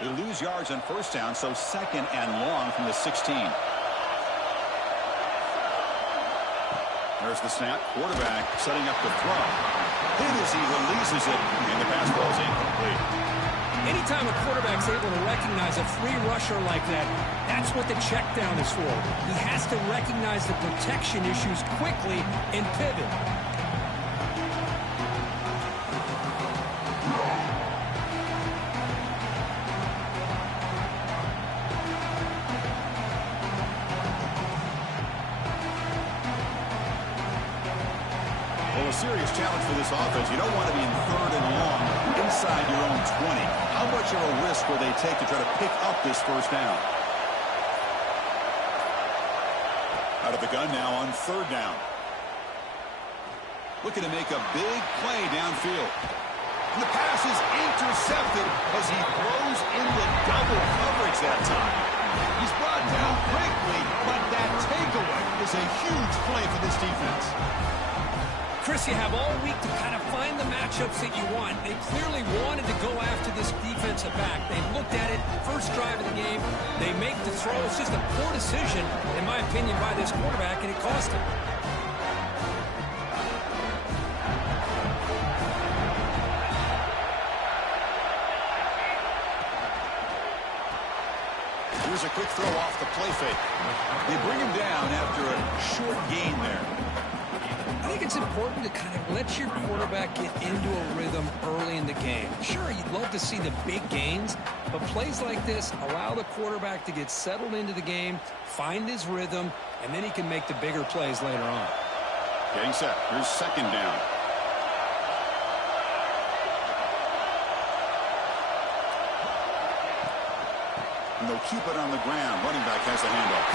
They lose yards on first down, so second and long from the 16. There's the snap. Quarterback setting up the throw. Hit as he releases it, and the pass ball is incomplete. Anytime a quarterback's able to recognize a free rusher like that, that's what the check down is for. He has to recognize the protection issues quickly and pivot. Well, a serious challenge for this offense. You don't want to be in third and long inside your own 20. How much of a risk will they take to try to pick up this first down? Out of the gun now on third down. Looking to make a big play downfield. And the pass is intercepted as he throws into double coverage that time. He's brought down quickly, but that takeaway is a huge play for this defense. Chris, you have all week to kind of find the matchups that you want. They clearly wanted to go after this defensive back. They looked at it, first drive of the game. They make the throw. It's just a poor decision, in my opinion, by this quarterback, and it cost him. Here's a quick throw off the play fake. They bring him down after a short gain there. I think it's important to kind of let your quarterback get into a rhythm early in the game. Sure, you'd love to see the big gains, but plays like this allow the quarterback to get settled into the game, find his rhythm, and then he can make the bigger plays later on. Getting set. Here's second down. And they'll keep it on the ground. Running back has the handoff.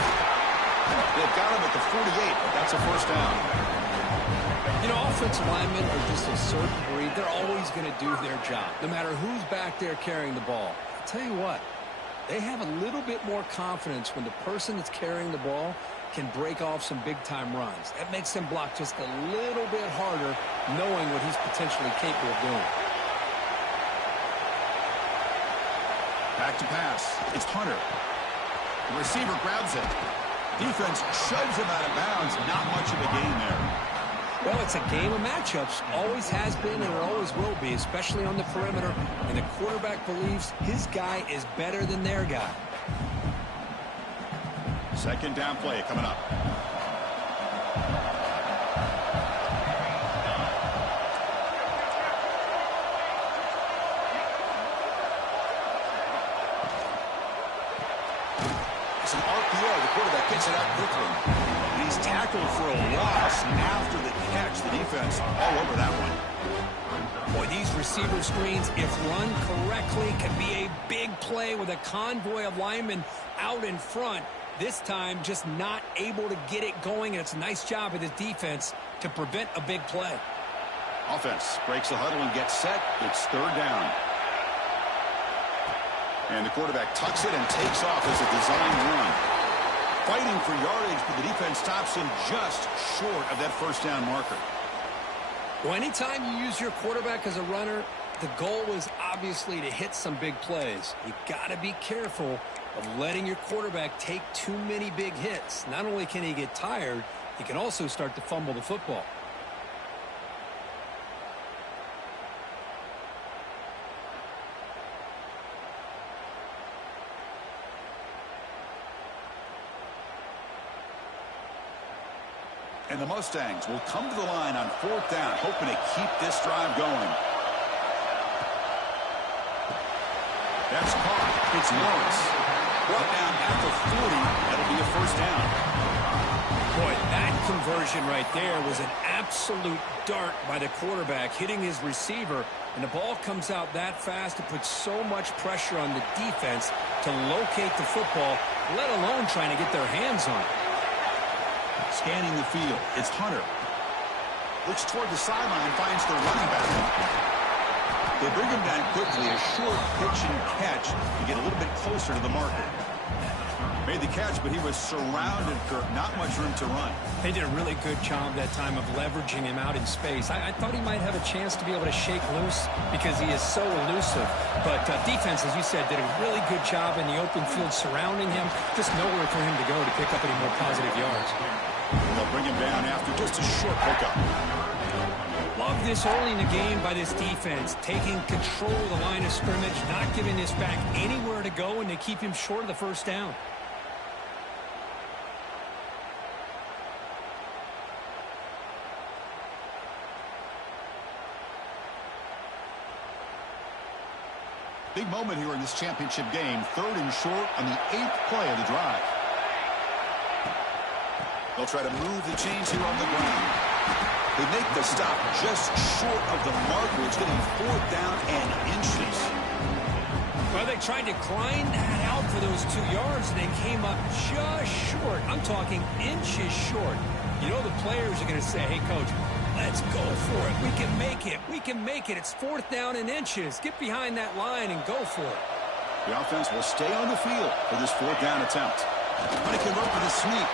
They've got him at the 48, but that's a first down. You know, offensive linemen are just a certain breed. They're always going to do their job, no matter who's back there carrying the ball. I'll tell you what, they have a little bit more confidence when the person that's carrying the ball can break off some big-time runs. That makes them block just a little bit harder, knowing what he's potentially capable of doing. Back to pass. It's Hunter. The receiver grabs it. Defense shoves him out of bounds. Not much of a gain there. Well, it's a game of matchups. Always has been and it always will be, especially on the perimeter. And the quarterback believes his guy is better than their guy. Second down play coming up. It's an RPO. The quarterback gets it out quickly. He's tackled for a loss after the catch. The defense all over that one. Boy, these receiver screens, if run correctly, can be a big play with a convoy of linemen out in front. This time, just not able to get it going, and it's a nice job of the defense to prevent a big play. Offense breaks the huddle and gets set. It's third down. And the quarterback tucks it and takes off as a design run. Fighting for yardage, but the defense stops him just short of that first down marker. Well, anytime you use your quarterback as a runner, the goal is obviously to hit some big plays. You've got to be careful of letting your quarterback take too many big hits. Not only can he get tired, he can also start to fumble the football. And the Mustangs will come to the line on fourth down, hoping to keep this drive going. That's caught. It's Lawrence. Brought down at the 40. That'll be a first down. Boy, that conversion right there was an absolute dart by the quarterback, hitting his receiver. And the ball comes out that fast. It puts so much pressure on the defense to locate the football, let alone trying to get their hands on it. Scanning the field, it's Hunter. Looks toward the sideline, finds the running back. They bring him down quickly, a short pitch and catch to get a little bit closer to the marker. Made the catch, but he was surrounded, Kirk. Not much room to run. They did a really good job that time of leveraging him out in space. I thought he might have a chance to be able to shake loose because he is so elusive. But defense, as you said, did a really good job in the open field surrounding him. Just nowhere for him to go to pick up any more positive yards. They'll bring him down after just a short pickup. Love this early in the game by this defense, taking control of the line of scrimmage, not giving this back anywhere to go, and they keep him short of the first down. Big moment here in this championship game. 3rd and short on the 8th play of the drive. They'll try to move the chains here on the ground. They make the stop just short of the marker. It's getting 4th down and inches. Well, they tried to grind that out for those 2 yards, and they came up just short. I'm talking inches short. You know the players are going to say, hey, Coach, let's go for it. We can make it. We can make it. It's 4th down and inches. Get behind that line and go for it. The offense will stay on the field for this 4th down attempt. But it can run for the sneak.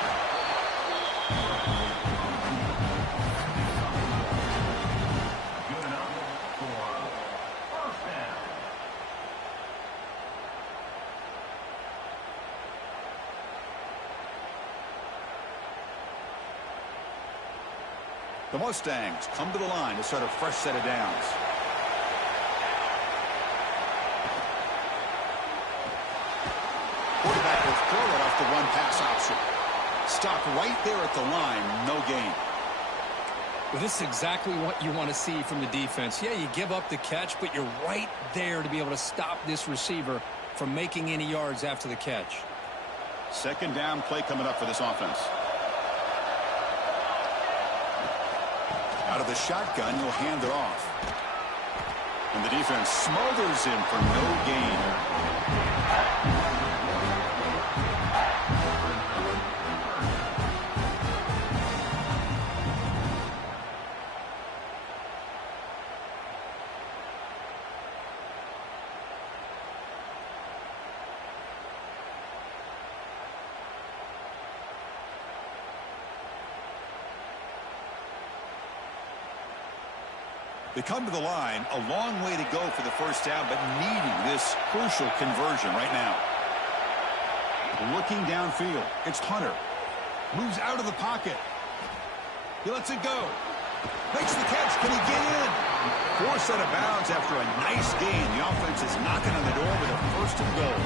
The Mustangs come to the line to start a fresh set of downs. Quarterback will throw it off the run-pass option. Stop right there at the line, no gain. Well, this is exactly what you want to see from the defense. Yeah, you give up the catch, but you're right there to be able to stop this receiver from making any yards after the catch. 2nd down play coming up for this offense. Out of the shotgun, he'll hand it off. And the defense smothers him for no gain. They come to the line, a long way to go for the first down, but needing this crucial conversion right now. Looking downfield, it's Hunter. Moves out of the pocket. He lets it go. Makes the catch. Can he get in? 4th set of bounds after a nice gain. The offense is knocking on the door with a 1st and goal.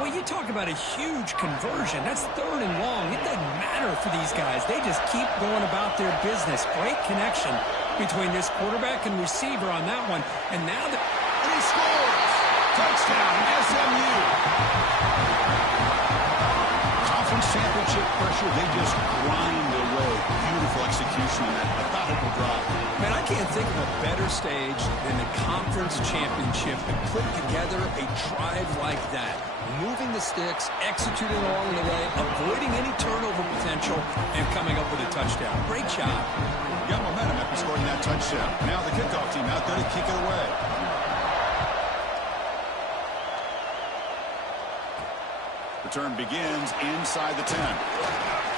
Well, you talk about a huge conversion. That's 3rd and long. It doesn't matter for these guys. They just keep going about their business. Great connection between this quarterback and receiver on that one. And now and he scores! Touchdown, SMU! Conference championship pressure, they just grind away. Beautiful execution on that methodical drive. Man, I can't think of a better stage than the conference championship to put together a drive like that. Moving the sticks, executing along the way, avoiding any turnover potential, and coming up with a touchdown. Great job. Got momentum after scoring that touchdown. Now the kickoff team out there to kick it away. Return begins inside the 10.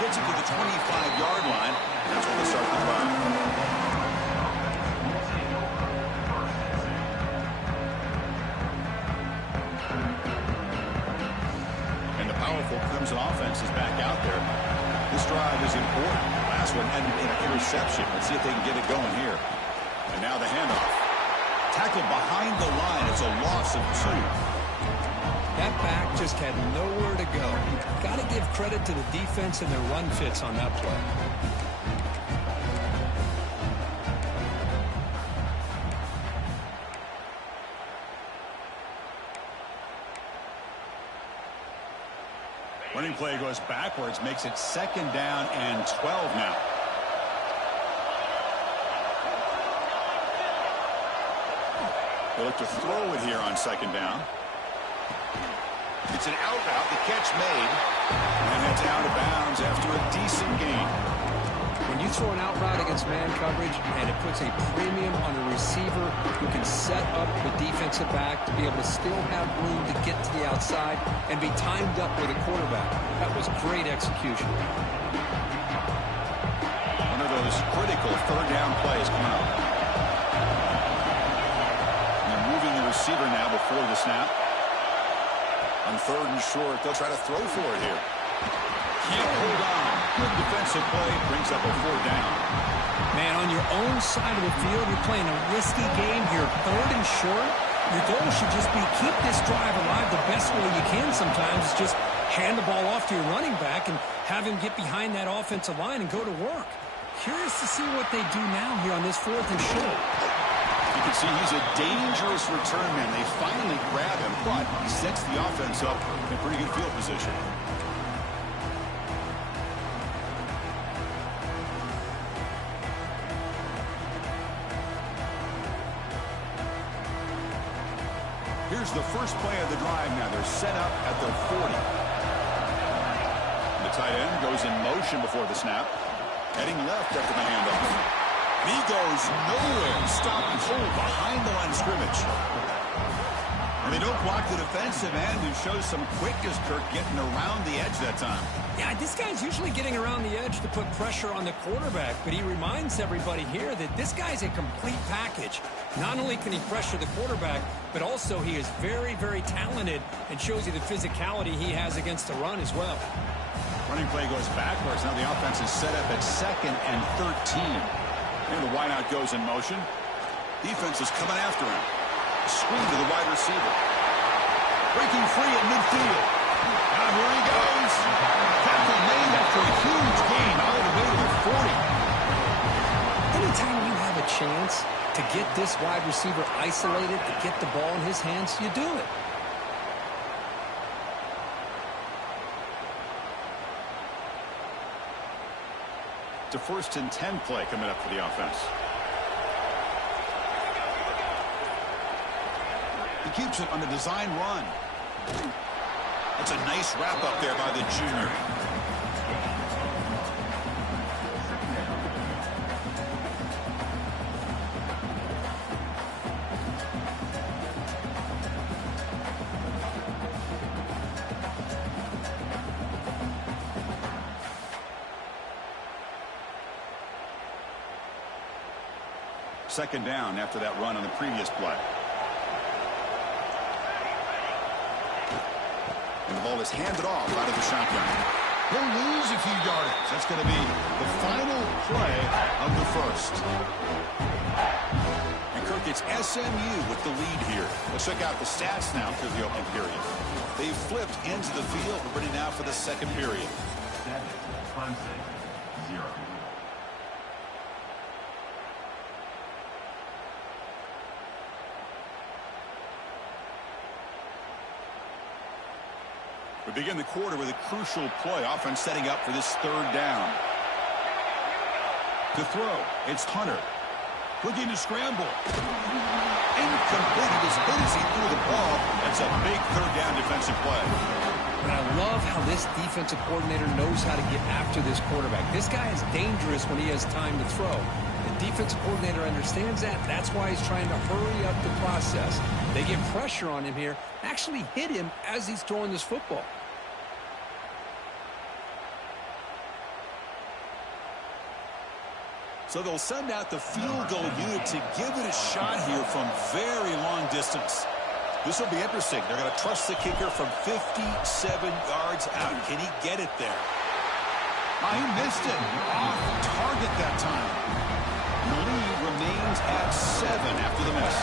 Gets it to the 25-yard line. That's where they start the drive. And the powerful Crimson offense is back out there. This drive is important. Last one ended in an interception. Let's see if they can get it going here. And now the handoff. Tackled behind the line. It's a loss of 2. That back just had nowhere to go. You've got to give credit to the defense and their run fits on that play. Running play goes backwards, makes it 2nd down and 12 now. They look to throw it here on 2nd down. It's an out route, the catch made, and it's out of bounds after a decent gain. When you throw an out route against man coverage, and it puts a premium on a receiver who can set up the defensive back to be able to still have room to get to the outside and be timed up with a quarterback. That was great execution. One of those critical third down plays coming up. And they're moving the receiver now before the snap. On third and short, they'll try to throw for it here. Can't hold on. Good defensive play. Brings up a fourth down. Man, on your own side of the field, you're playing a risky game here. Third and short. Your goal should just be keep this drive alive the best way you can sometimes. Is just hand the ball off to your running back and have him get behind that offensive line and go to work. Curious to see what they do now here on this fourth and short. You can see he's a dangerous return man. They finally grab him, but he sets the offense up in pretty good field position. Here's the first play of the drive now. They're set up at their 40. The tight end goes in motion before the snap. Heading left after the handoff. And he goes nowhere. Stop and hold behind the line of scrimmage. And they don't block the defensive end, who shows some quickness, Kirk, getting around the edge that time. Yeah, this guy's usually getting around the edge to put pressure on the quarterback, but he reminds everybody here that this guy's a complete package. Not only can he pressure the quarterback, but also he is very, very talented and shows you the physicality he has against the run as well. Running play goes backwards. Now the offense is set up at 2nd and 13. And the wideout goes in motion. Defense is coming after him. Screen to the wide receiver. Breaking free at midfield. Now here he goes. Tackle made after a huge gain all the way to the 40. Anytime you have a chance to get this wide receiver isolated, to get the ball in his hands, you do it. To 1st and 10 play coming up for the offense. He keeps it on the design run. That's a nice wrap up there by the junior. Second down after that run on the previous play. And the ball is handed off out of the shotgun. He'll lose a few yardage. That's going to be the final play of the first. And Kirk, it's SMU with the lead here. Let's check out the stats now through the opening period. They've flipped into the field. We're ready now for the second period. Clemson, 0. We begin the quarter with a crucial play. Offense setting up for this third down. To throw, it's Hunter. Looking to scramble. Incomplete. As good as he threw the ball, that's a big third down defensive play. But I love how this defensive coordinator knows how to get after this quarterback. This guy is dangerous when he has time to throw. The defensive coordinator understands that. That's why he's trying to hurry up the process. They get pressure on him here, actually hit him as he's throwing this football. So they'll send out the field goal unit to give it a shot here from very long distance. This will be interesting. They're going to trust the kicker from 57 yards out. Can he get it there? Oh, he missed it. Off target that time. The lead remains at 7 after the miss.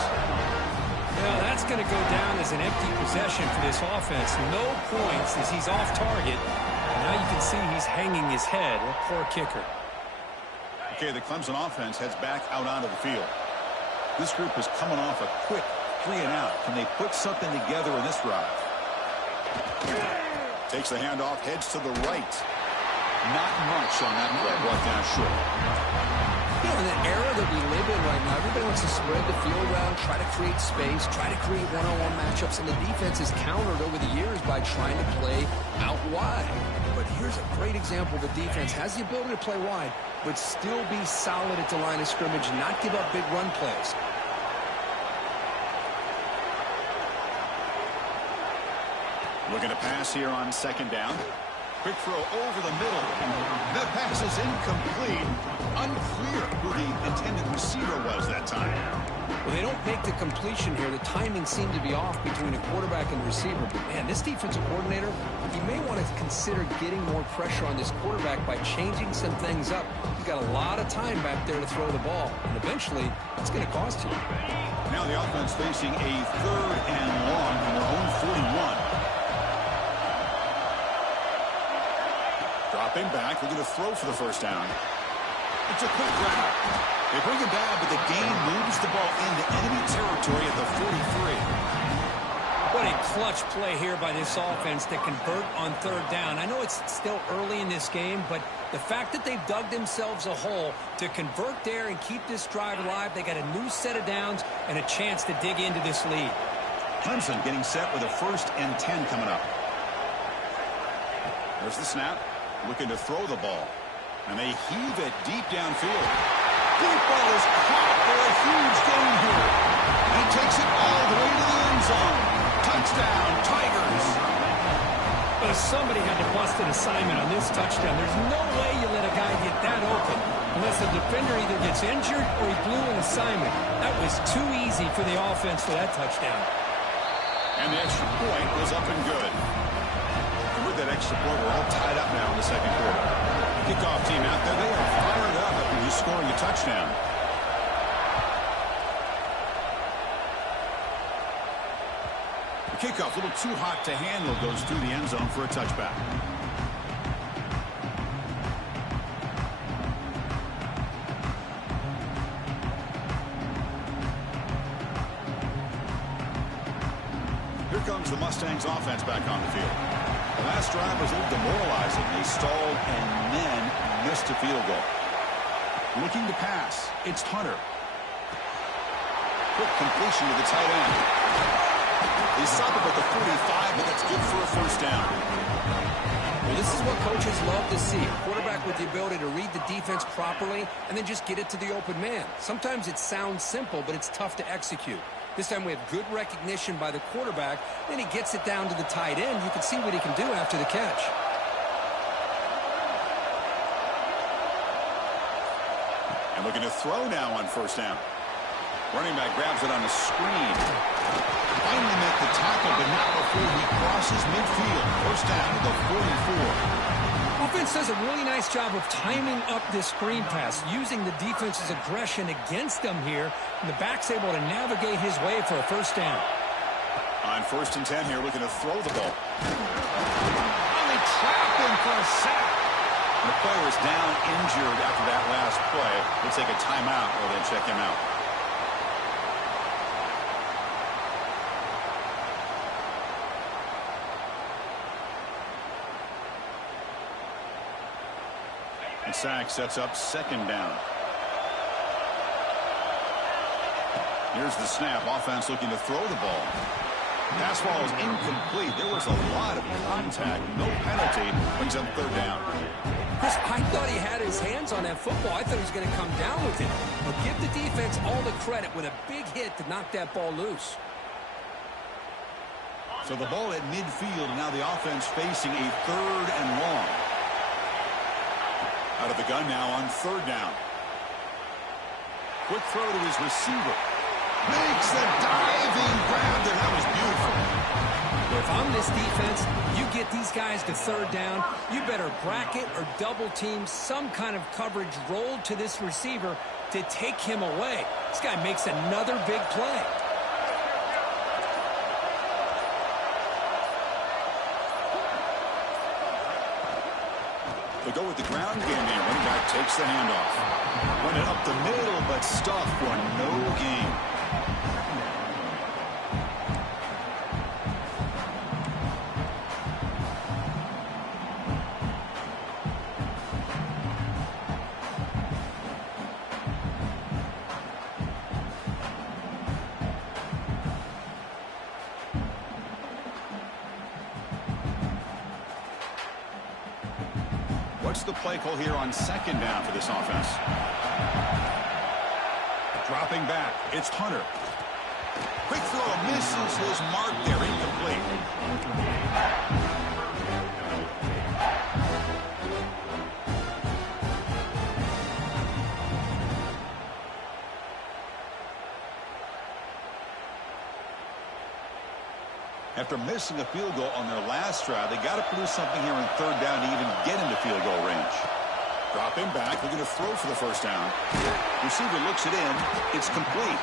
Well, that's going to go down as an empty possession for this offense. No points as he's off target. Now you can see he's hanging his head. A poor kicker. Okay, the Clemson offense heads back out onto the field. This group is coming off a quick 3 and out. Can they put something together in this drive? Takes the handoff, heads to the right. Not much on that play, brought down short. You know, in the era that we live in right now, everybody wants to spread the field around, try to create space, try to create one-on-one matchups, and the defense is countered over the years by trying to play out wide. But here's a great example. The defense has the ability to play wide, but still be solid at the line of scrimmage and not give up big run plays. Looking to pass here on second down. Quick throw over the middle. That pass is incomplete. Unclear who the intended receiver was that time. Well, they don't make the completion here. The timing seemed to be off between a quarterback and receiver. But, man, this defensive coordinator, he may want to consider getting more pressure on this quarterback by changing some things up. He's got a lot of time back there to throw the ball, and eventually it's going to cost you. Now the offense facing a 3rd and long from their own 41. Dropping back, looking to throw for the first down. It's a quick grab. They bring him down, but the game moves the ball into enemy territory at the 43. What a clutch play here by this offense to convert on 3rd down. I know it's still early in this game, but the fact that they've dug themselves a hole to convert there and keep this drive alive, they got a new set of downs and a chance to dig into this lead. Clemson getting set with a 1st and 10 coming up. There's the snap. Looking to throw the ball. And they heave it deep downfield. Deep ball is caught for a huge gain here. And he takes it all the way to the end zone. Touchdown, Tigers. But somebody had to bust an assignment on this touchdown. There's no way you let a guy get that open unless the defender either gets injured or he blew an assignment. That was too easy for the offense for that touchdown. And the extra point was up and good. With that extra point, we're all tied up now in the 2nd quarter. Kickoff team out there, they are fired up after just scoring a touchdown. The kickoff, a little too hot to handle, goes through the end zone for a touchback. Here comes the Mustangs offense back on the field. The last drive was a little demoralizing. They stalled and then missed a field goal. Looking to pass. It's Hunter. Quick completion to the tight end. They stop it at the 45, but that's good for a 1st down. Well, this is what coaches love to see. A quarterback with the ability to read the defense properly and then just get it to the open man. Sometimes it sounds simple, but it's tough to execute. This time we have good recognition by the quarterback. Then he gets it down to the tight end. You can see what he can do after the catch. And looking to throw now on 1st down. Running back grabs it on a screen. Finally make the tackle, but not before he crosses midfield. 1st down to the 44. Offense does a really nice job of timing up this screen pass, using the defense's aggression against them here, and the back's able to navigate his way for a 1st down. On 1st and 10 here, looking to throw the ball. And they trap him for a sack. The player is down injured after that last play. We'll take a timeout while they check him out. And sack sets up 2nd down. Here's the snap. Offense looking to throw the ball. Pass ball is incomplete. There was a lot of contact. No penalty. Brings up 3rd down. Chris, I thought he had his hands on that football. I thought he was going to come down with it. But give the defense all the credit with a big hit to knock that ball loose. So the ball at midfield, and now the offense facing a 3rd and long. Out of the gun now on 3rd down. Quick throw to his receiver. Makes the diving grab there. That was beautiful. If I'm this defense, you get these guys to 3rd down, you better bracket or double team some kind of coverage rolled to this receiver to take him away. This guy makes another big play. They go with the ground game there. Running back takes the handoff. Running up the middle, but stuffed for no gain. What's the play call here on second down for this offense? Dropping back, it's Hunter. Quick throw, misses his mark there, incomplete. After missing a field goal on their last drive, they got to produce something here on third down to even get into field goal range. Dropping back, looking to throw for the first down. Receiver looks it in. It's complete.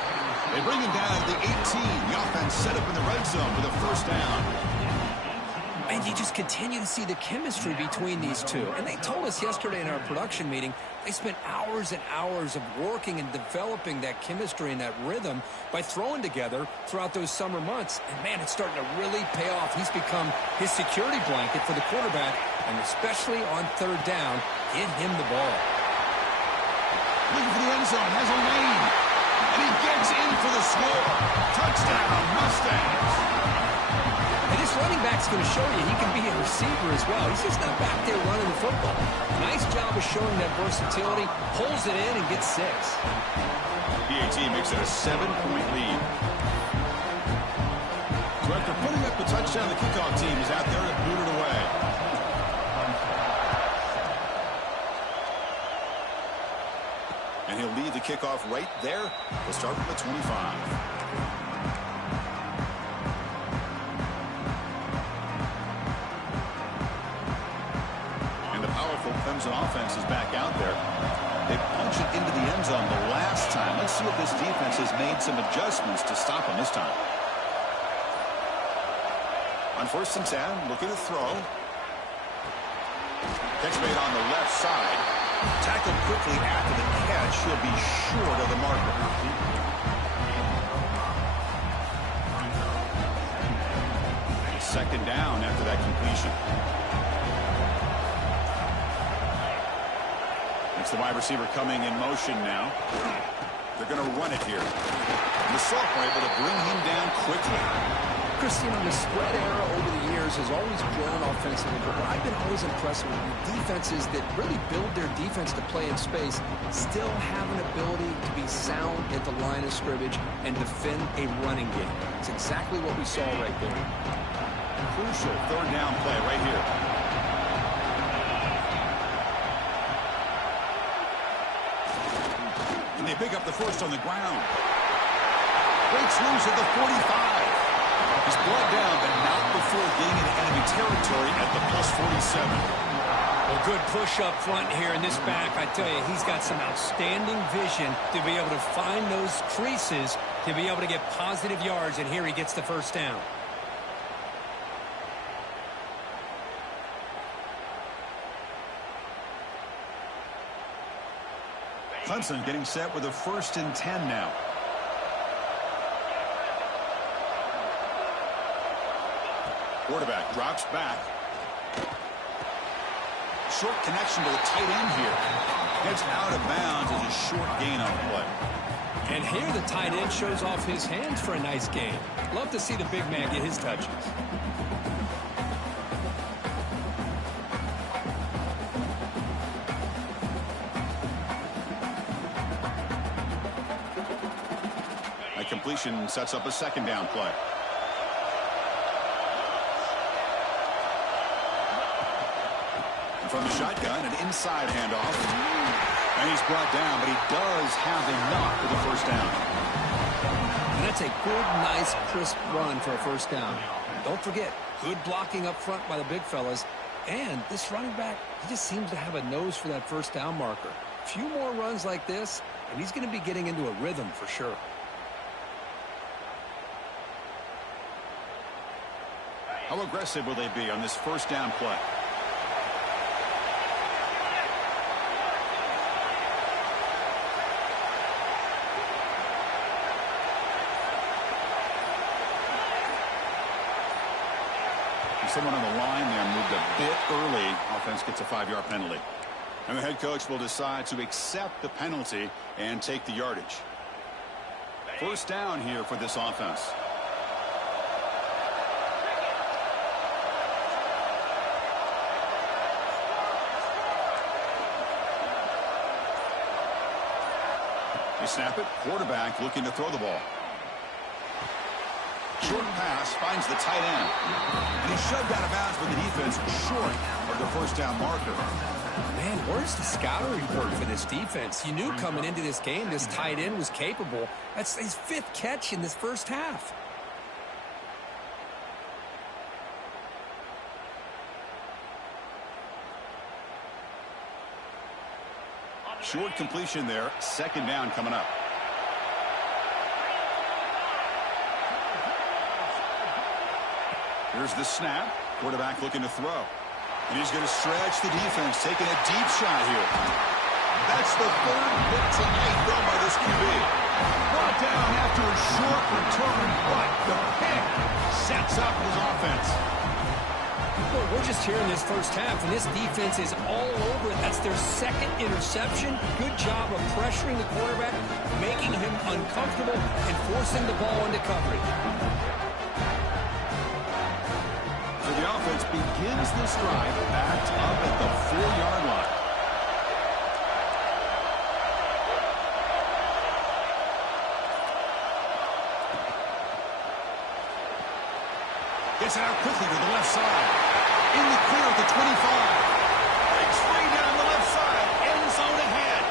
They bring him down at the 18. The offense set up in the red zone for the first down. And you just continue to see the chemistry between these two. And they told us yesterday in our production meeting, they spent hours and hours of working and developing that chemistry and that rhythm by throwing together throughout those summer months. And, man, it's starting to really pay off. He's become his security blanket for the quarterback, and especially on third down, give him the ball. Looking for the end zone, has a lane, and he gets in for the score. Touchdown, Mustangs. And this running back's going to show you he can be a receiver as well. He's just not back there running the football. Nice job of showing that versatility, pulls it in and gets 6. PAT makes it a 7-point lead. So after putting up the touchdown, the kickoff team is out there to boot it away. And he'll lead the kickoff right there. We'll start from the 25. Clemson offense is back out there. They punched it into the end zone the last time. Let's see if this defense has made some adjustments to stop them this time. On 1st and 10, looking to throw. Catch made on the left side. Tackled quickly after the catch. He'll be short of the marker. Second down after that completion. It's the wide receiver coming in motion now. They're going to run it here. And the sophomore able to bring him down quickly. Christian, the spread era over the years has always grown offensively, but what I've been always impressed with defenses that really build their defense to play in space still have an ability to be sound at the line of scrimmage and defend a running game. It's exactly what we saw right there. Crucial third down play right here. And they pick up the first on the ground. Breaks loose at the 45. He's brought down, but not before getting into enemy territory at the +47. Well, good push up front here in this back. I tell you, he's got some outstanding vision to be able to find those creases, to be able to get positive yards, and here he gets the first down. Clemson getting set with a 1st and 10 now. Quarterback drops back. Short connection to the tight end here. Heads out of bounds as a short gain on the play. And here the tight end shows off his hands for a nice gain. Love to see the big man get his touches. That completion sets up a 2nd down play. From the shotgun, an inside handoff. And he's brought down, but he does have enough for the 1st down. And that's a good, nice, crisp run for a 1st down. Don't forget, good blocking up front by the big fellas. And this running back, he just seems to have a nose for that 1st down marker. A few more runs like this, and he's going to be getting into a rhythm for sure. How aggressive will they be on this 1st down play? Someone on the line there moved a bit early. Offense gets a 5-yard penalty. And the head coach will decide to accept the penalty and take the yardage. 1st down here for this offense. snap it. Quarterback looking to throw the ball. Short pass finds the tight end. And he's shoved out of bounds with the defense short of the first down marker. Man, where's the scouting report for this defense? You knew coming into this game this tight end was capable. That's his 5th catch in this first half. Short completion there. Second down coming up. Here's the snap. Quarterback looking to throw. And he's going to stretch the defense, taking a deep shot here. That's the 3rd hit tonight thrown by this QB. Brought down after a short return, but the pick sets up his offense. Well, we're just here in this first half, and this defense is all over it. That's their 2nd interception. Good job of pressuring the quarterback, making him uncomfortable, and forcing the ball into coverage. So the offense begins this drive backed up at the 4-yard line. Gets it out quickly to the left side. In the clear at the 25. Breaks free down the left side. End zone ahead.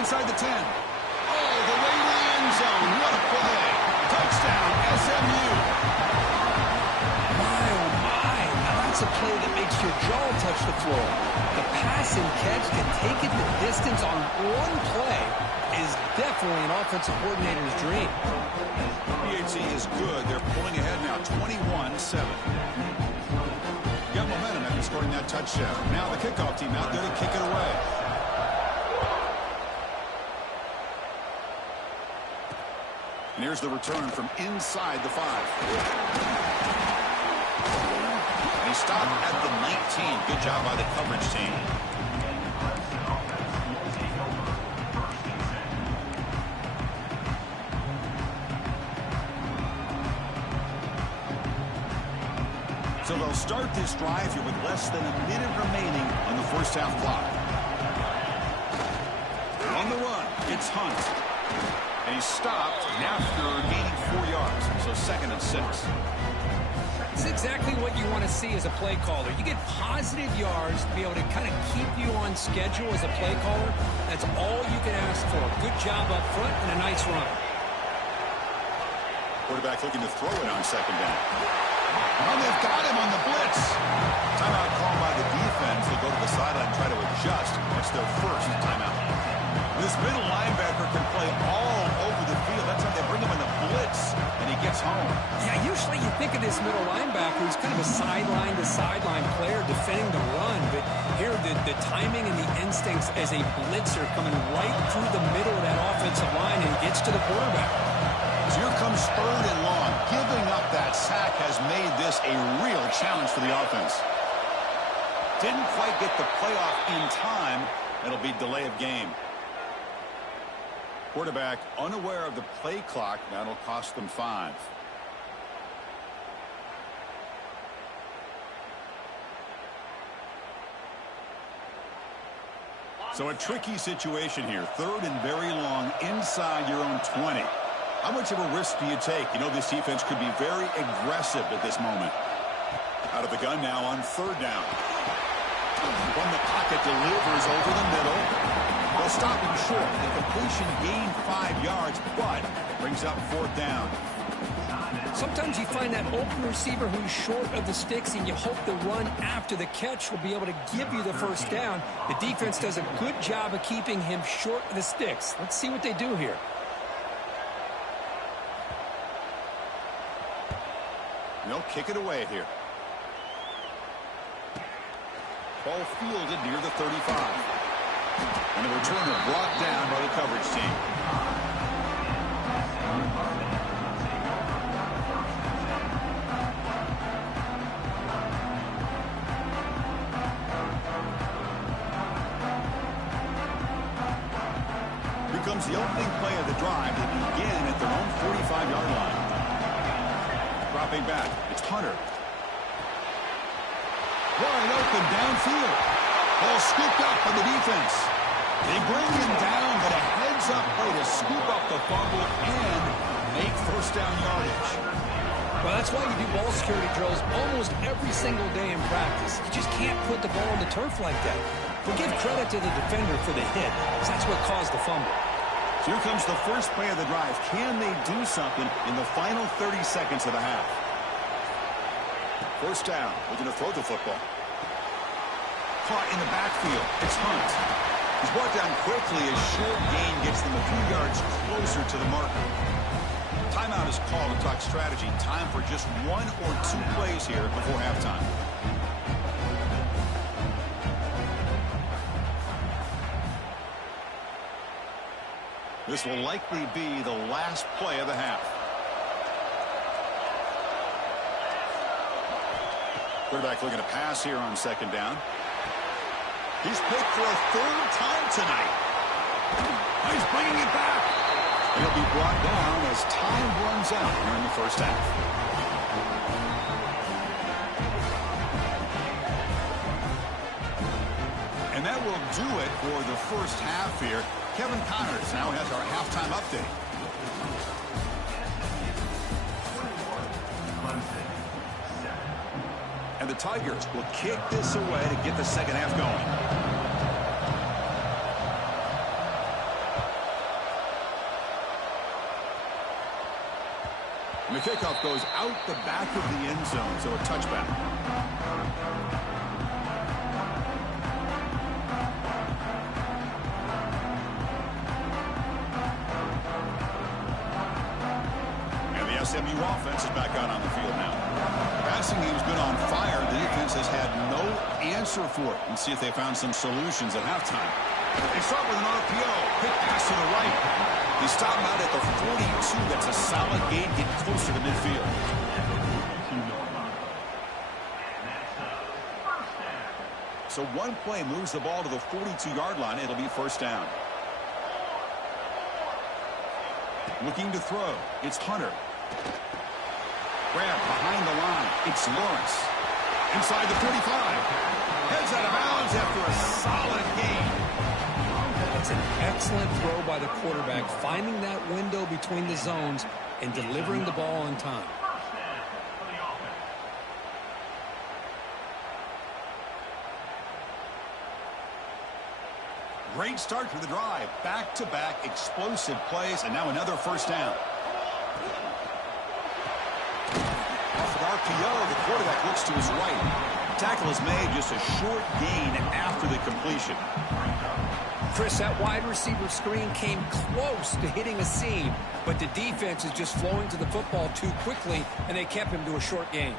Inside the 10. Oh, the way to the end zone. What a play. Touchdown, SMU. My, oh my. Now that's a play that makes your jaw touch the floor. The pass and catch to take it the distance on one play is definitely an offensive coordinator's dream. PHC is good. They're pulling ahead now, 21-7. Got momentum after scoring that touchdown. Now the kickoff team out there to kick it away. And here's the return from inside the 5. And he stopped at the 19. Good job by the coverage team. So they'll start this drive here with less than a minute remaining on the first half clock. On the run, it's Hunt. And he's stopped after gaining 4 yards. So 2nd and 6. It's exactly what you want to see as a play caller. You get positive yards to be able to kind of keep you on schedule as a play caller. That's all you can ask for. Good job up front and a nice run. Quarterback looking to throw it on 2nd down. Oh, they've got him on the blitz. Timeout called by the defense. They'll go to the sideline and try to adjust. That's their first timeout. This middle linebacker can play all over the field. That's how they bring him in the blitz, and he gets home. Yeah, usually you think of this middle linebacker who's kind of a sideline-to-sideline player defending the run, but here the timing and the instincts as a blitzer coming right through the middle of that offensive line and gets to the quarterback. As here comes 3rd and long. Giving up that sack has made this a real challenge for the offense. Didn't quite get the playoff in time. It'll be delay of game. Quarterback unaware of the play clock. That'll cost them 5. So a tricky situation here. 3rd and very long inside your own 20. How much of a risk do you take? You know this defense could be very aggressive at this moment. Out of the gun now on 3rd down. From the pocket, delivers over the middle. They'll stop him short. The completion gained 5 yards, but brings up 4th down. Sometimes you find that open receiver who's short of the sticks, and you hope the run after the catch will be able to give you the first down. The defense does a good job of keeping him short of the sticks. Let's see what they do here. They'll kick it away here. Ball fielded near the 35. And the returner brought down by the coverage team. Becomes the opening play of the drive. They begin at their own 45-yard line. Dropping back, it's Hunter. Wide open downfield. Ball scooped up by the defense. They bring him down, but a heads-up play to scoop up the fumble and make first down yardage. Well, that's why you do ball security drills almost every single day in practice. You just can't put the ball on the turf like that. But give credit to the defender for the hit, because that's what caused the fumble. So here comes the first play of the drive. Can they do something in the final 30 seconds of the half? First down. Looking to throw the football. Caught in the backfield. It's Hunt. He's brought down quickly as short gain gets them a few yards closer to the marker. Timeout is called to talk strategy. Time for just 1 or 2 plays here before halftime. This will likely be the last play of the half. Quarterback looking to pass here on second down. He's picked for a 3rd time tonight. He's bringing it back. He'll be brought down as time runs out here in the first half. And that will do it for the first half here. Kevin Connors now has our halftime update. And the Tigers will kick this away to get the second half going. And the kickoff goes out the back of the end zone, so a touchback. And the SMU offense is back out on the field now. Passing game's been on fire. The defense has had no answer for it. And see if they found some solutions at halftime. They start with an RPO. Quick pass to the right. They stop him out at the 42. That's a solid gain. Get closer to midfield. So one play moves the ball to the 42-yard line. It'll be first down. Looking to throw. It's Hunter. Grab behind the line. It's Lawrence. Inside the 45. Heads out of bounds after a solid gain. It's an excellent throw by the quarterback, finding that window between the zones and delivering the ball on time. Great start to the drive. Back-to-back explosive plays, and now another first down. Off an RPO, the quarterback looks to his right. Tackle is made, just a short gain after the completion. Chris, that wide receiver screen came close to hitting a seam, but the defense is just flowing to the football too quickly, and they kept him to a short gain.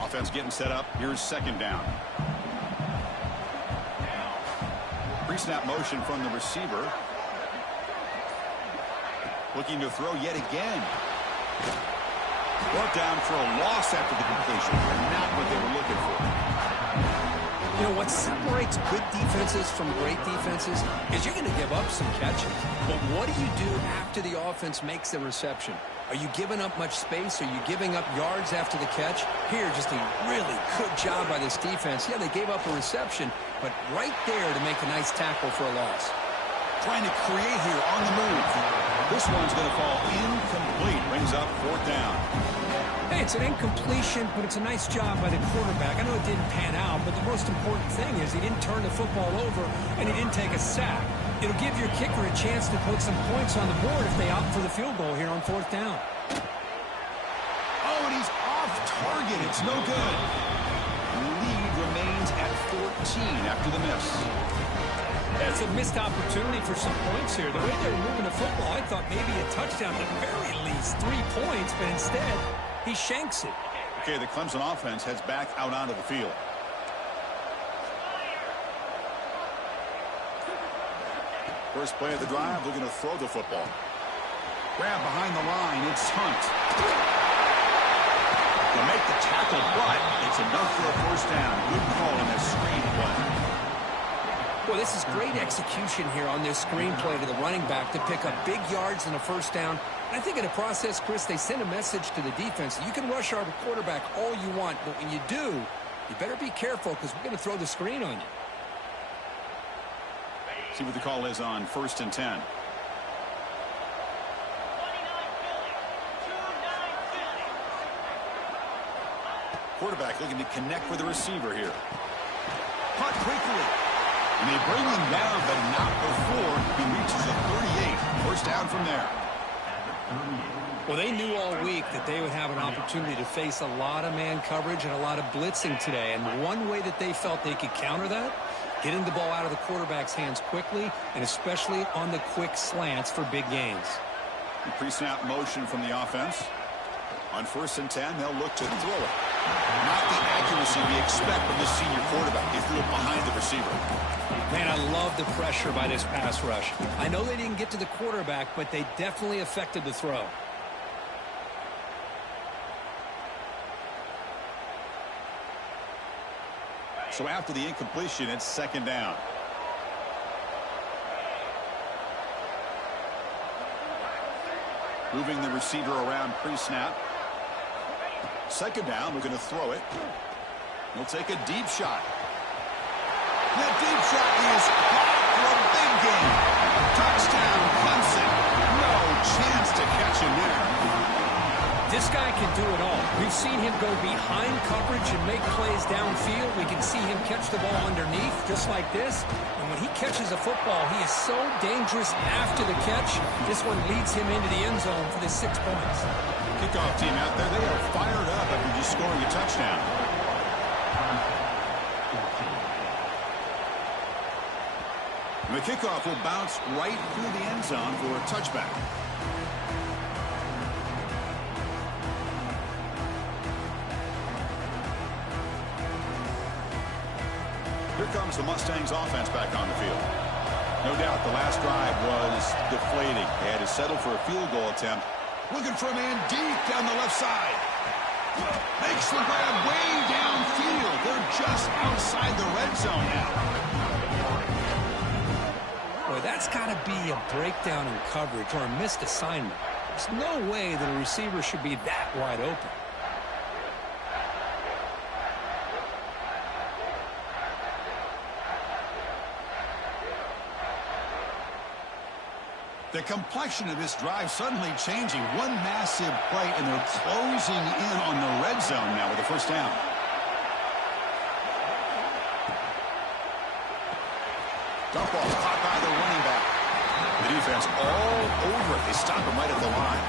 Offense getting set up. Here's second down. Pre-snap motion from the receiver. Looking to throw yet again. Brought down for a loss after the completion. Not what they were looking for. You know, what separates good defenses from great defenses is you're going to give up some catches. But what do you do after the offense makes the reception? Are you giving up much space? Are you giving up yards after the catch? Here, just a really good job by this defense. Yeah, they gave up a reception, but right there to make a nice tackle for a loss. Trying to create here on the move. This one's going to fall incomplete. Brings up 4th down. Hey, it's an incompletion, but it's a nice job by the quarterback. I know it didn't pan out, but the most important thing is he didn't turn the football over and he didn't take a sack. It'll give your kicker a chance to put some points on the board if they opt for the field goal here on 4th down. Oh, and he's off target. It's no good. Lead remains at 14 after the miss. That's a missed opportunity for some points here. The way they were moving the football, I thought maybe a touchdown, at the very least 3 points, but instead he shanks it. Okay, the Clemson offense heads back out onto the field. First play of the drive, looking to throw the football. Grab behind the line, it's Hunt. To make the tackle, but it's enough for a first down. Good call on that screen play. Well, this is great execution here on this screenplay to the running back to pick up big yards and a first down. And I think in the process, Chris, they send a message to the defense. You can rush our quarterback all you want, but when you do, you better be careful because we're going to throw the screen on you. See what the call is on 1st and 10. Quarterback looking to connect with the receiver here. Caught quickly. And they bring him down, but not before he reaches the 38. First down from there. Well, they knew all week that they would have an opportunity to face a lot of man coverage and a lot of blitzing today. And one way that they felt they could counter that, getting the ball out of the quarterback's hands quickly, and especially on the quick slants for big gains. Pre-snap motion from the offense. On 1st and 10, they'll look to throw it. Not the accuracy we expect from this senior quarterback. He threw it behind the receiver. Man, I love the pressure by this pass rush. I know they didn't get to the quarterback, but they definitely affected the throw. So after the incompletion, it's 2nd down. Moving the receiver around pre-snap. 2nd down, we're going to throw it. He'll take a deep shot. That deep shot is caught for a big gain. Touchdown, Clemson. No chance to catch him there. This guy can do it all. We've seen him go behind coverage and make plays downfield. We can see him catch the ball underneath, just like this. And when he catches a football, he is so dangerous after the catch. This one leads him into the end zone for the 6 points. Kickoff team out there, they are fired up after just scoring a touchdown. And the kickoff will bounce right through the end zone for a touchback. Here comes the Mustangs offense back on the field. No doubt the last drive was deflating. They had to settle for a field goal attempt. Looking for a man deep down the left side. Makes the grab way downfield. They're just outside the red zone now. Boy, that's got to be a breakdown in coverage or a missed assignment. There's no way that a receiver should be that wide open. The complexion of this drive suddenly changing. One massive play, and they're closing in on the red zone now with the 1st down. Dump ball caught by the running back. The defense all over it. They stop him right at the line.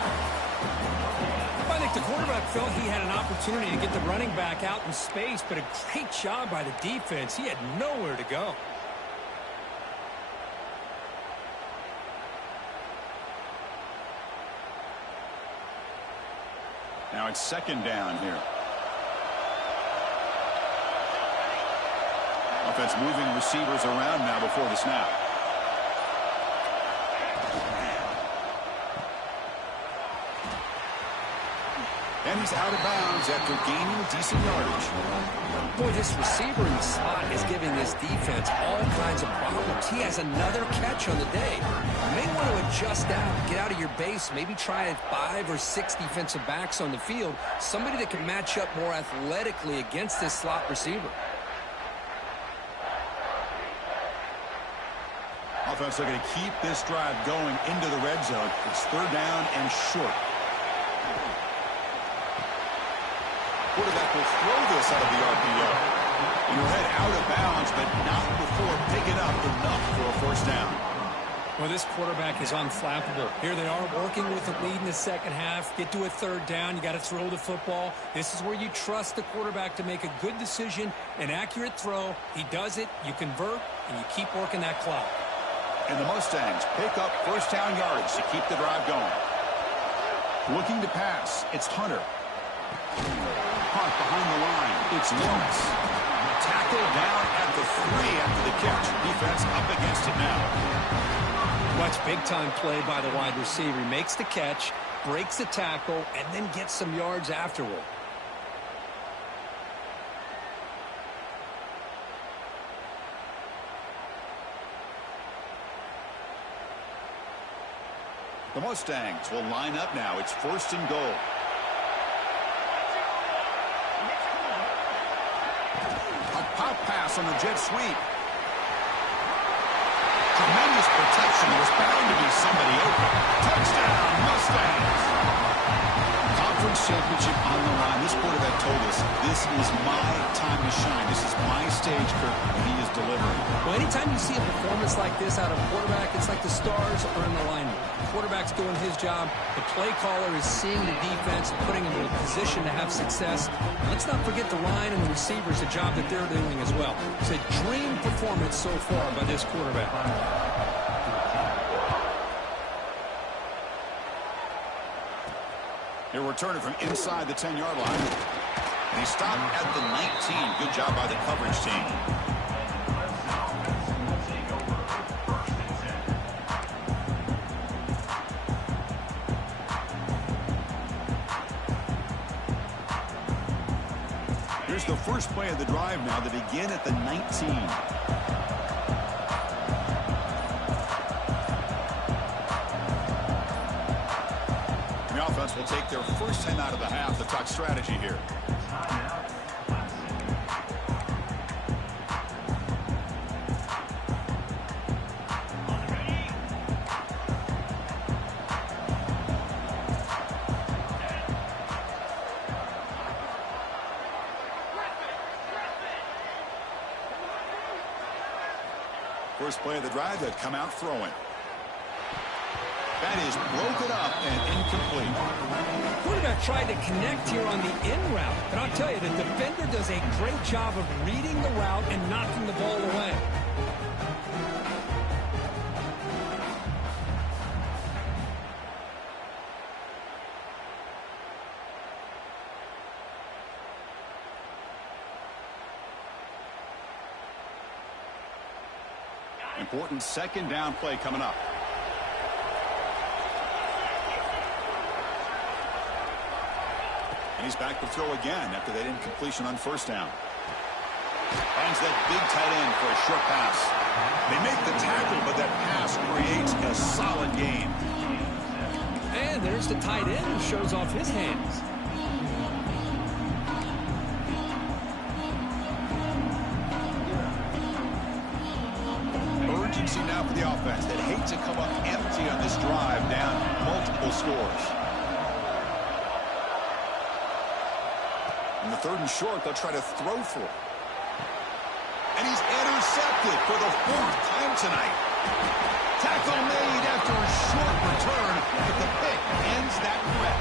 I think the quarterback felt he had an opportunity to get the running back out in space, but a great job by the defense. He had nowhere to go. Now it's 2nd down here. Offense moving receivers around now before the snap. And he's out of bounds after gaining decent yardage. Boy, this receiver in the slot is giving this defense all kinds of problems. He has another catch on the day. You may want to adjust out, get out of your base, maybe try 5 or 6 defensive backs on the field, somebody that can match up more athletically against this slot receiver. Offense looking to keep this drive going into the red zone. It's 3rd down and short. Quarterback will throw this out of the RPO. And he'll head out of bounds, but not before picking up enough for a 1st down. Well, this quarterback is unflappable. Here they are working with the lead in the 2nd half. Get to a 3rd down. You got to throw the football. This is where you trust the quarterback to make a good decision, an accurate throw. He does it, you convert, and you keep working that clock. And the Mustangs pick up 1st down yardage to keep the drive going. Looking to pass, it's Hunter. Caught behind the line, it's Lawrence. Tackled down at the 3 after the catch. Defense up against it now. Watch big-time play by the wide receiver. He makes the catch, breaks the tackle, and then gets some yards afterward. The Mustangs will line up now. It's 1st and goal. A pop pass on the jet sweep. Tremendous protection. There's bound to be somebody open. Touchdown, Mustangs. Conference championship on the line. This quarterback told us, this is my time to shine. This is my stage, Kirk, and he is delivering. Well, anytime you see a performance like this out of a quarterback, it's like the stars are in alignment. The quarterback's doing his job. The play caller is seeing the defense and putting him in a position to have success. And let's not forget the line and the receivers, the job that they're doing as well. It's a dream performance so far by this quarterback. He'll return it from inside the 10-yard line. And he stopped at the 19. Good job by the coverage team. Here's the first play of the drive now to begin at the 19. Will take their first 10 out of the half. The talk strategy here. First play of the drive, they'll come out throwing. That is broken up and incomplete. Quarterback tried to connect here on the in route, but I'll tell you, the defender does a great job of reading the route and knocking the ball away. Important second down play coming up. And he's back to throw again after that incompletion on first down. Finds that big tight end for a short pass. They make the tackle, but that pass creates a solid gain. And there's the tight end who shows off his hands. Urgency now for the offense that hate to come up empty on this drive, down multiple scores. In the third and short, they'll try to throw for it. And he's intercepted for the fourth time tonight. Tackle made after a short return, but the pick ends that threat.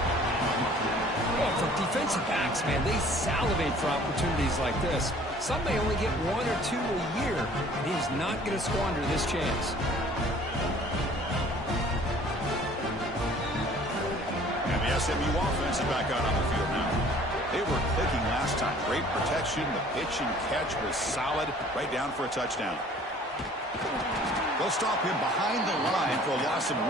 Well, for defensive backs, man, they salivate for opportunities like this. Some may only get one or two a year, and he's not going to squander this chance. And the SMU offense is back out on the field now. They were clicking last time. Great protection. The pitch and catch was solid. Right down for a touchdown. They'll stop him behind the line for a loss of 1.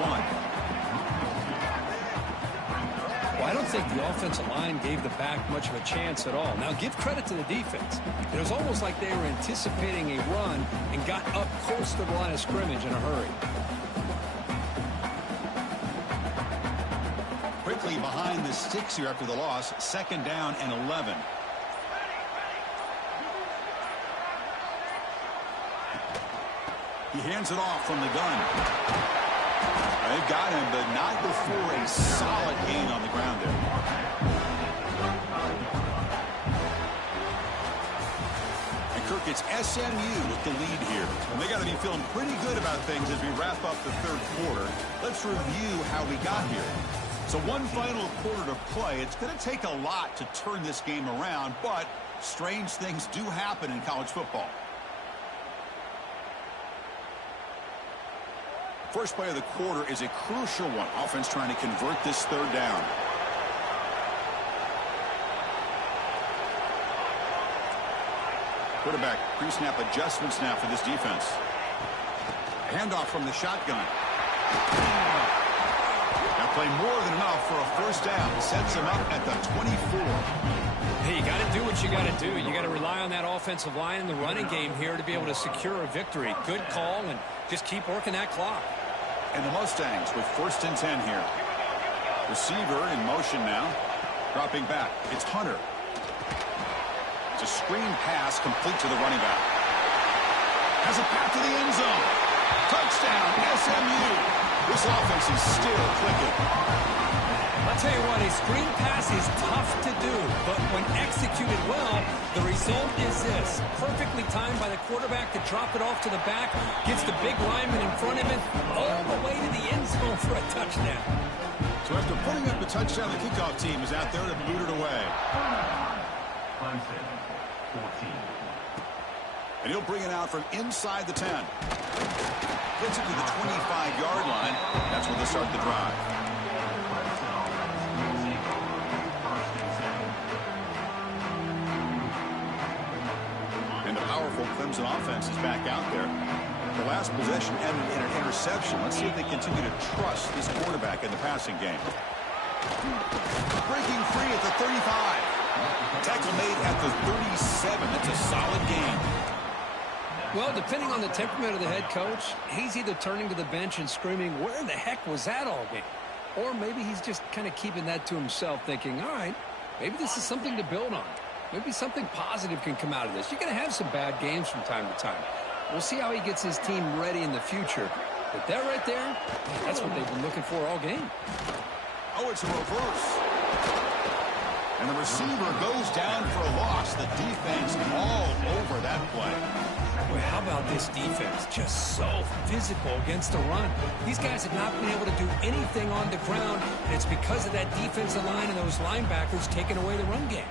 Well, I don't think the offensive line gave the back much of a chance at all. Now, give credit to the defense. It was almost like they were anticipating a run and got up close to the line of scrimmage in a hurry. Quickly behind the sticks here after the loss. Second down and 11. He hands it off from the gun. They've got him, but not before a solid gain on the ground there. And Kirk, it's SMU with the lead here. And they got to be feeling pretty good about things as we wrap up the third quarter. Let's review how we got here. So one final quarter to play. It's going to take a lot to turn this game around, but strange things do happen in college football. First play of the quarter is a crucial one. Offense trying to convert this third down. Quarterback pre-snap adjustments now for this defense. Handoff from the shotgun. Now play more than enough for a first down. Sets him up at the 24. Hey, you got to do what you got to do. You got to rely on that offensive line in the running game here to be able to secure a victory. Good call, and just keep working that clock. And the Mustangs with first and 10 here. Receiver in motion now. Dropping back. It's Hunter. It's a screen pass complete to the running back. Has a path to the end zone. Touchdown, SMU. This offense is still clicking. I'll tell you what, a screen pass is tough to do, but when executed well, the result is this. Perfectly timed by the quarterback to drop it off to the back, gets the big lineman in front of him, all the way to the end zone for a touchdown. So after putting up the touchdown, the kickoff team is out there to boot it away. Clemson, 14. And he'll bring it out from inside the 10. Gets it to the 25-yard line. That's where they start the drive. And the powerful Clemson offense is back out there. The last possession ended in an interception. Let's see if they continue to trust this quarterback in the passing game. Breaking free at the 35. Tackle made at the 37. That's a solid game. Well, depending on the temperament of the head coach, he's either turning to the bench and screaming, where the heck was that all game? Or maybe he's just kind of keeping that to himself, thinking, all right, maybe this is something to build on. Maybe something positive can come out of this. You're going to have some bad games from time to time. We'll see how he gets his team ready in the future. But that right there, that's what they've been looking for all game. Oh, it's a reverse. And the receiver goes down for a loss. The defense all over that play. Boy, how about this defense? Just so physical against the run. These guys have not been able to do anything on the ground, and it's because of that defensive line and those linebackers taking away the run game.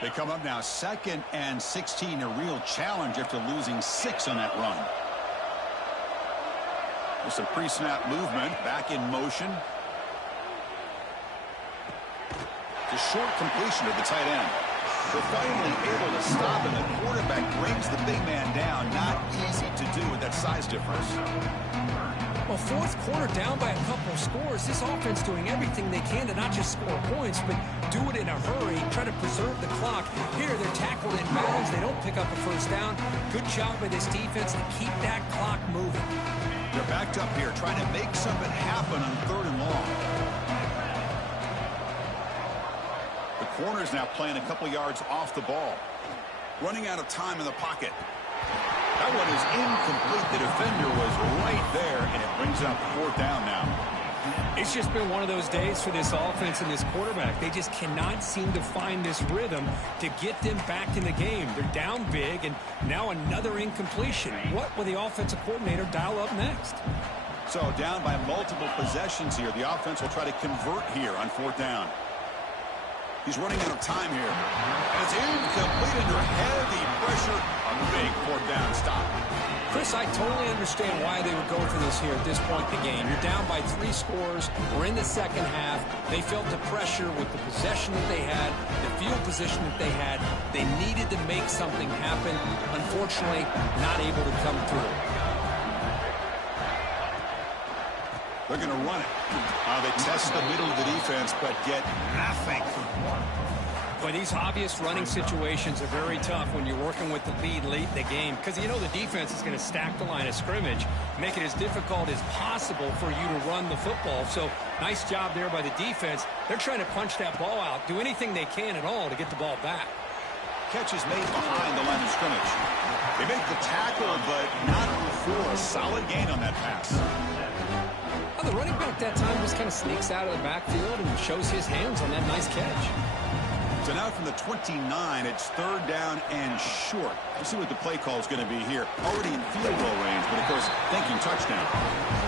They come up now 2nd and 16, a real challenge after losing 6 on that run. There's some pre-snap movement, back in motion. The short completion of the tight end. They're finally able to stop, and the quarterback brings the big man down. Not easy to do with that size difference. Well, fourth quarter down by a couple of scores. This offense doing everything they can to not just score points, but do it in a hurry, try to preserve the clock. Here, they're tackled in bounds. They don't pick up a first down. Good job by this defense to keep that clock moving. They're backed up here, trying to make something happen on 3rd and long. The corner's now playing a couple yards off the ball. Running out of time in the pocket. That one is incomplete. The defender was right there, and it brings up 4th down now. It's just been one of those days for this offense and this quarterback. They just cannot seem to find this rhythm to get them back in the game. They're down big, and now another incompletion. What will the offensive coordinator dial up next? So down by multiple possessions here. The offense will try to convert here on 4th down. He's running out of time here. And it's incomplete under heavy pressure. A big 4th down stop. Chris, I totally understand why they would go for this here at this point in the game. You're down by 3 scores. We're in the second half. They felt the pressure with the possession that they had, the field position that they had. They needed to make something happen. Unfortunately, not able to come through. They're going to run it. They test the middle of the defense, but get nothing. Boy, these obvious running situations are very tough when you're working with the lead late in the game, because you know the defense is going to stack the line of scrimmage, make it as difficult as possible for you to run the football. So nice job there by the defense. They're trying to punch that ball out, do anything they can at all to get the ball back. Catch is made behind the line of scrimmage. They make the tackle, but not before a solid gain on that pass. Well, the running back that time just kind of sneaks out of the backfield and shows his hands on that nice catch. So now from the 29, it's 3rd down and short. We'll see what the play call is going to be here. Already in field goal range, but of course, thinking touchdown.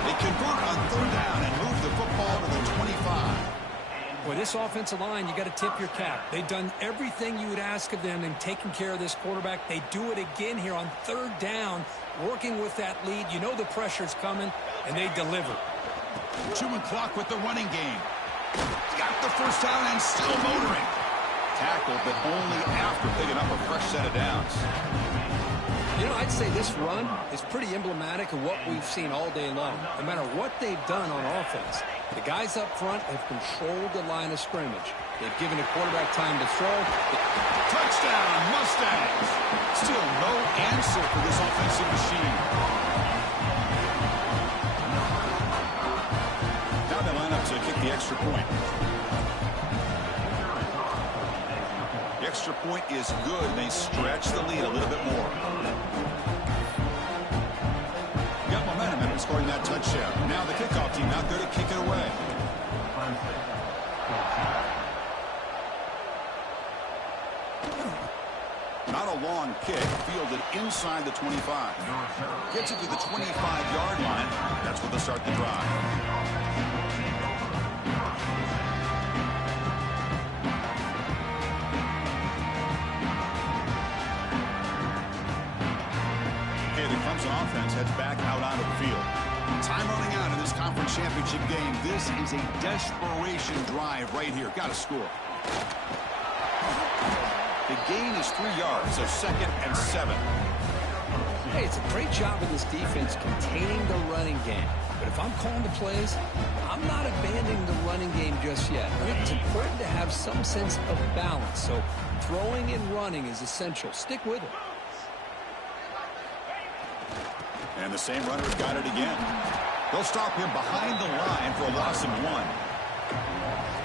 They convert on 3rd down and move the football to the 25. Boy, this offensive line, you got to tip your cap. They've done everything you would ask of them in taking care of this quarterback. They do it again here on 3rd down, working with that lead. You know the pressure's coming, and they deliver. Chewing clock with the running game. Got the first down and still motoring. Tackle, but only after picking up a fresh set of downs. You know, I'd say this run is pretty emblematic of what we've seen all day long. No matter what they've done on offense, the guys up front have controlled the line of scrimmage. They've given the quarterback time to throw. Touchdown, Mustangs! Still no answer for this offensive machine. Now they line up to kick the extra point. The extra point is good. They stretch the lead a little bit more. Got momentum in scoring that touchdown. Now the kickoff team out there to kick it away. Not a long kick, fielded inside the 25. Gets it to the 25-yard line. That's where they'll start the drive. Okay, the Clemson offense heads back out onto the field. Time running out in this conference championship game. This is a desperation drive right here. Got to score. The gain is 3 yards, so 2nd and 7. Hey, it's a great job of this defense containing the running game. But if I'm calling the plays, I'm not abandoning the running game just yet. I mean, it's important to have some sense of balance. So throwing and running is essential. Stick with it. And the same runner's got it again. They'll stop him behind the line for a loss of 1.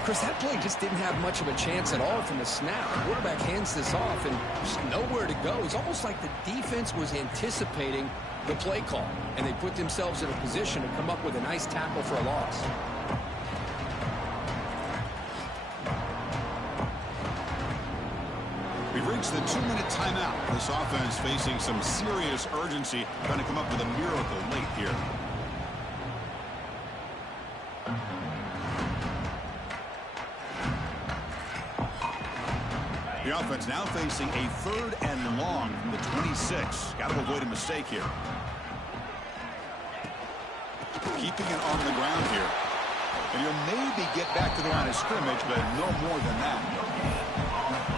Chris, that play just didn't have much of a chance at all from the snap. The quarterback hands this off and just nowhere to go. It's almost like the defense was anticipating the play call, and they put themselves in a position to come up with a nice tackle for a loss. We've reached the 2-minute timeout. This offense facing some serious urgency, trying to come up with a miracle late here. The offense now facing a 3rd and long from the 26. Got to avoid a mistake here. Keeping it on the ground here. And you'll maybe get back to the line of scrimmage, but no more than that.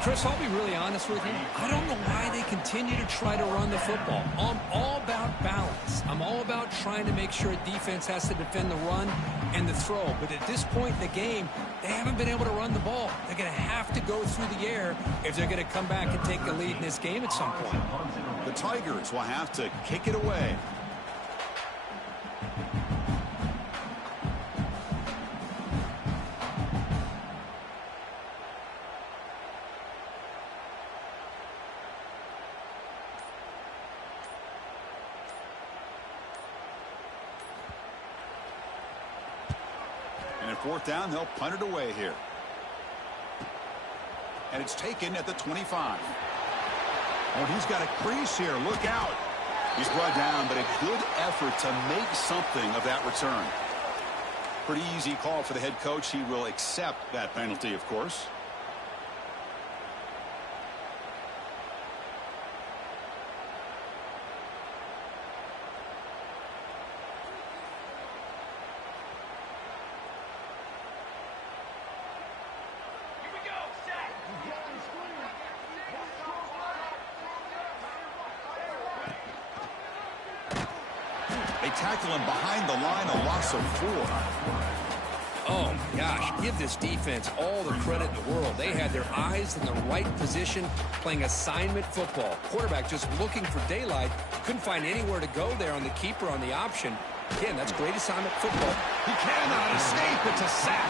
Chris, I'll be really honest with you. I don't know why they continue to try to run the football. I'm all about balance. I'm all about trying to make sure a defense has to defend the run and the throw. But at this point in the game, they haven't been able to run the ball. They're going to have to go through the air if they're going to come back and take the lead in this game at some point. The Tigers will have to kick it away. And at 4th down, they'll punt it away here. And it's taken at the 25. Oh, he's got a crease here. Look out. He's brought down, but a good effort to make something of that return. Pretty easy call for the head coach. He will accept that penalty, of course. They tackle him behind the line, a loss of 4. Oh, my gosh. Give this defense all the credit in the world. They had their eyes in the right position, playing assignment football. Quarterback just looking for daylight. Couldn't find anywhere to go there on the keeper on the option. Again, that's great assignment football. He cannot escape. It's a sack.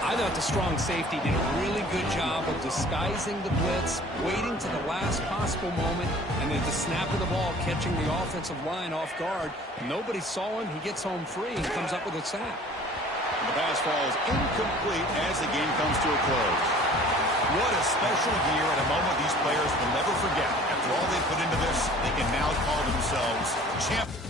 I thought the strong safety did a really good job of disguising the blitz, waiting to the last possible moment, and then at the snap of the ball, catching the offensive line off guard. Nobody saw him. He gets home free and comes up with a sack. The pass falls incomplete as the game comes to a close. What a special year and a moment these players will never forget. After all they put into this, they can now call themselves champions.